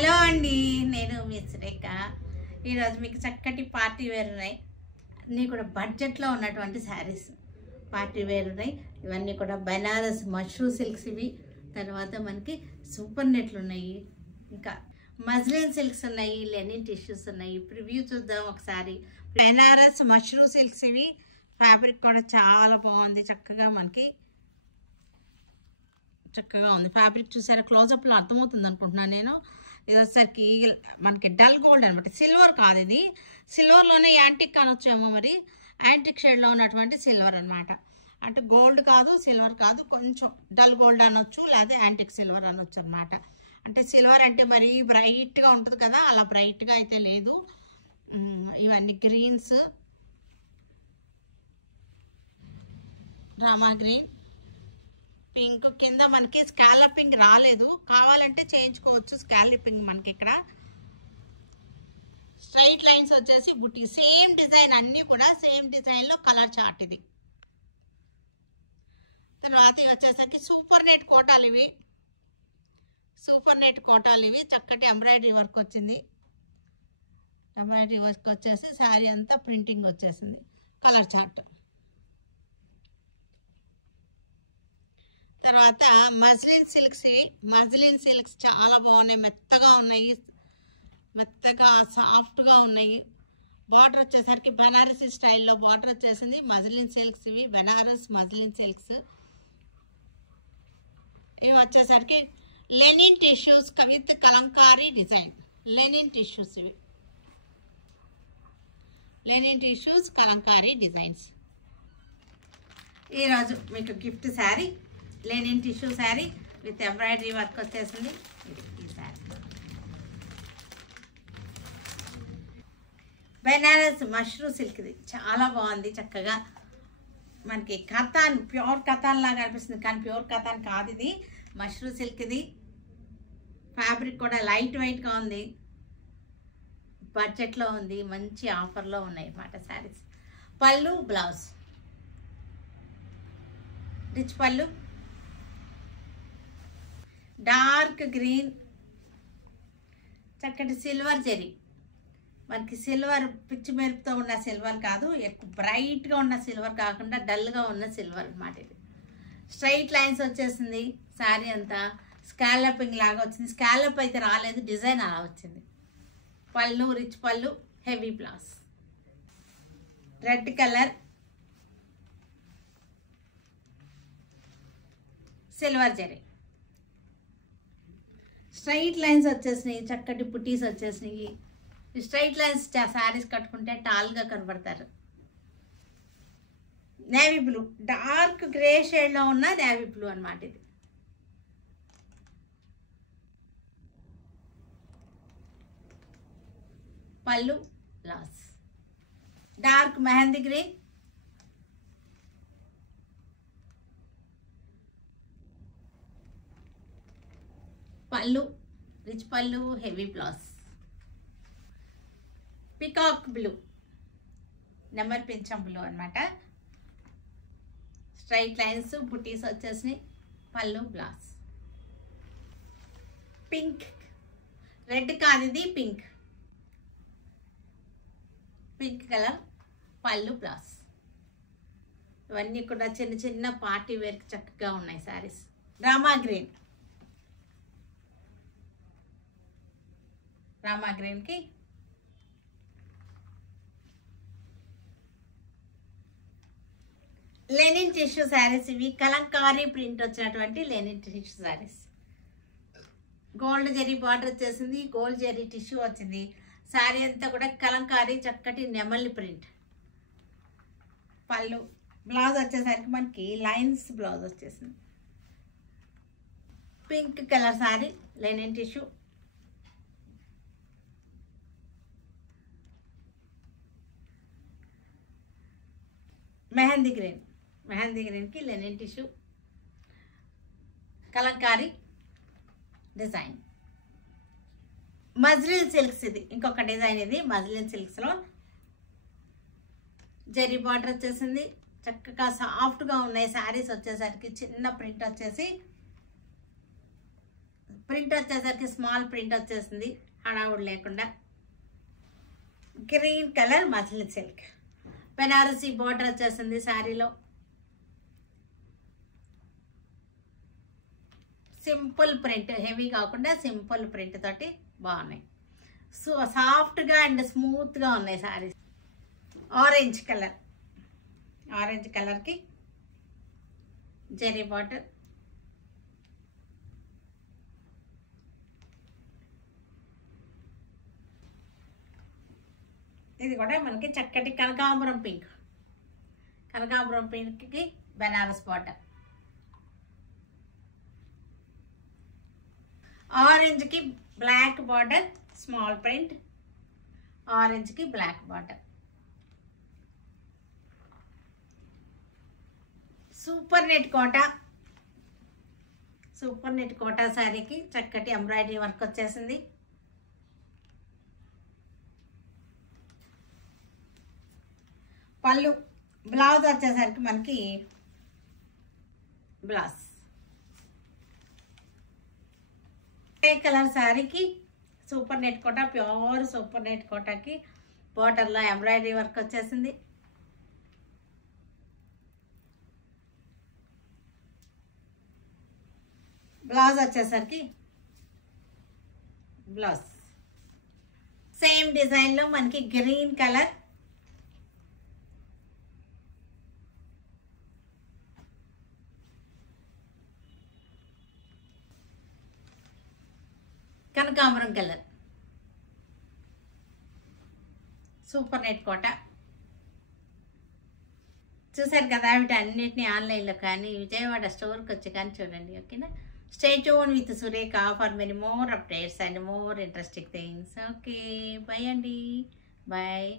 Hello అండి, నేను మీ సురేఖ. ఈరోజు మీకు చక్కటి పార్టీ వేర్ ఉన్నాయి. అన్నీ కూడా బడ్జెట్లో ఉన్నటువంటి శారీస్ పార్టీ వేర్ ఉన్నాయి. ఇవన్నీ కూడా బనారస్ మష్రూ సిల్క్స్. ఇవి తర్వాత మనకి సూపర్ నెట్లు ఉన్నాయి, ఇంకా మజ్లిన్ సిల్క్స్ ఉన్నాయి, లెనిన్ టిష్యూస్ ఉన్నాయి. ప్రివ్యూ చూద్దాం ఒకసారి. బనారస్ మష్రూ సిల్క్స్. ఇవి ఫ్యాబ్రిక్ కూడా చాలా బాగుంది, చక్కగా ఉంది ఫ్యాబ్రిక్. చూసారా, క్లోజప్లో అర్థమవుతుంది అనుకుంటున్నాను నేను. ఇది వచ్చేసరికి మనకి డల్ గోల్డ్ అనమాట, సిల్వర్ కాదు ఇది. సిల్వర్లోనే యాంటిక్ అనొచ్చేమో, మరి యాంటిక్ షేడ్లో ఉన్నటువంటి సిల్వర్ అనమాట. అంటే గోల్డ్ కాదు, సిల్వర్ కాదు, కొంచెం డల్ గోల్డ్ అనొచ్చు, లేదా యాంటిక్ సిల్వర్ అనొచ్చు అనమాట. అంటే సిల్వర్ అంటే మరీ బ్రైట్గా ఉంటుంది కదా, అలా బ్రైట్గా అయితే లేదు. ఇవన్నీ గ్రీన్స్, రామా గ్రీన్, పింక్. కింద మనకి స్కాలపింగ్ రాలేదు, కావాలంటే చేయించుకోవచ్చు స్కాలపింగ్. మనకి ఇక్కడ స్ట్రైట్ లైన్స్ వచ్చేసి బుట్టి, సేమ్ డిజైన్, అన్నీ కూడా సేమ్ డిజైన్లో కలర్ చార్ట్. ఇది తర్వాత ఇవి వచ్చేసరికి సూపర్ నెట్ కోటాలు. ఇవి సూపర్ నెట్ కోటాలు. ఇవి చక్కటి ఎంబ్రాయిడరీ వర్క్ వచ్చింది. ఎంబ్రాయిడరీ వర్క్ వచ్చేసి శారీ అంతా ప్రింటింగ్ వచ్చేసింది, కలర్ చార్ట్. తర్వాత మజ్లిన్ సిల్క్స్. ఇవి మజ్లిన్ సిల్క్స్ చాలా బాగున్నాయి, మెత్తగా ఉన్నాయి, మెత్తగా సాఫ్ట్గా ఉన్నాయి. బార్డర్ వచ్చేసరికి బనారసి స్టైల్లో బార్డర్ వచ్చేసింది. Muslin silks. ఇవి బనారస్ మజ్లిన్ సిల్క్స్. ఇవి వచ్చేసరికి linen tissues with Kalamkari design. Linen tissues. ఇవి లెనిన్ టిష్యూస్ కలంకారీ డిజైన్స్. ఈరోజు మీకు gift sari linen tissue sari with embroidery work వచ్చేసింది. ఈ శారీ బెనారస్ మష్రూ సిల్క్ది, చాలా బాగుంది. చక్కగా మనకి కతాన్, ప్యూర్ కతాన్ లాగా అనిపిస్తుంది, కానీ ప్యూర్ కతాన్ కాదు, ఇది మష్రూ సిల్క్ది. ఫ్యాబ్రిక్ కూడా లైట్ వెయిట్గా ఉంది, బడ్జెట్లో ఉంది, మంచి ఆఫర్లో ఉన్నాయి అన్నమాట శారీస్. పళ్ళు, బ్లౌజ్, రిచ్ పళ్ళు, డార్క్ గ్రీన్, చక్కటి సిల్వర్ జరీ. మనకి సిల్వర్ పిచ్చి మెరుపుతో ఉన్న సిల్వర్ కాదు, ఎక్కువ బ్రైట్గా ఉన్న సిల్వర్ కాకుండా డల్గా ఉన్న సిల్వర్ అన్నమాట. ఇది స్ట్రైట్ లైన్స్ వచ్చేసింది. శారీ అంతా స్కాలపింగ్ లాగా వచ్చింది. స్కాలప్ అయితే రాలేదు, డిజైన్ అలా వచ్చింది. పళ్ళు, rich pallu, heavy blouse, red colour, silver zari. Straight lines వచ్చేసినాయి, చక్కటి పుట్టీస్ వచ్చేసినాయి. ఈ స్ట్రైట్ లైన్స్ శారీస్ కట్టుకుంటే టాల్గా కనబడతారు. నేవీ బ్లూ, డార్క్ గ్రే షేడ్లో ఉన్న నేవీ బ్లూ అన్నమాట. ఇది pallu, blouse, dark mehndi green, pallu, rich pallu, heavy blouse, peacock blue, నెమర్ పింఛం బ్లూ అనమాట. స్ట్రైట్ లైన్స్, బుటీస్ వచ్చేసినాయి. పళ్ళు, బ్లౌజ్, పింక్, రెడ్ కాదు ఇది, pink, pink colour, pallu, blouse. ఇవన్నీ కూడా చిన్న చిన్న పార్టీ వేర్కి చక్కగా ఉన్నాయి శారీస్. రామా గ్రీన్, రామా గ్రీన్కి లెనిన్ టిష్యూ శారీస్. ఇవి కలంకారీ ప్రింట్ వచ్చినటువంటి linen tissue saris. Gold zari border వచ్చేసింది, గోల్డ్ జరీ టిష్యూ వచ్చింది. శారీ అంతా కూడా కలంకారీ చక్కటి నెమలి ప్రింట్. పళ్ళు, బ్లౌజ్ వచ్చేసరికి మనకి లైన్స్ బ్లౌజ్ వచ్చేసింది. Pink colour sari, linen tissue. Mehndi green, mehndi గ్రీన్కి linen tissue, Kalamkari design. Muslin silks. ఇది ఇంకొక డిజైన్. ఇది మజ్లిన్ సిల్క్స్లో జరీ బార్డర్ వచ్చేసింది, చక్కగా సాఫ్ట్గా ఉన్నాయి శారీస్. వచ్చేసరికి చిన్న ప్రింట్ వచ్చేసి ప్రింట్ వచ్చేసరికి స్మాల్ ప్రింట్ వచ్చేసింది, హడావుడు లేకుండా. Green colour muslin silk, Banarasi border వచ్చేసింది శారీలో. సింపుల్ ప్రింట్, హెవీ కాకుండా సింపుల్ ప్రింట్ తోటి బాగున్నాయి. సో సాఫ్ట్గా అండ్ స్మూత్గా ఉన్నాయి శారీస్. ఆరెంజ్ కలర్, ఆరెంజ్ కలర్కి జెరీ బార్డర్. ఇది కూడా మనకి చక్కటి కనకాంబరం పింక్, కనకాంబరం పింక్కి బెనారస్ బార్డర్. ఆరెంజ్కి బ్లాక్ బార్డర్, స్మాల్ ప్రింట్. ఆరెంజ్కి black border. Super net Kota, super net Kota శారీకి చక్కటి ఎంబ్రాయిడరీ వర్క్ వచ్చేసింది. పళ్ళు, బ్లౌజ్ వచ్చేసరికి మనకి బ్లౌజ్ గ్రే కలర్ శారీకి super net Kota, pure super net కోటాకి బార్డర్లో ఎంబ్రాయిడరీ వర్క్ వచ్చేసింది. బ్లౌజ్ వచ్చేసరికి బ్లౌజ్ సేమ్ డిజైన్లో మనకి గ్రీన్ కలర్, కనకాంబరం కలర్, సూపర్ నెట్ కోట. చూసారు కదా వీటన్నిటిని ఆన్లైన్లో కానీ విజయవాడ స్టోర్కి వచ్చి కానీ చూడండి. ఓకేనా? Stay tune with Surekha for many more updates and more interesting things. Okay, bye అండి, బాయ్.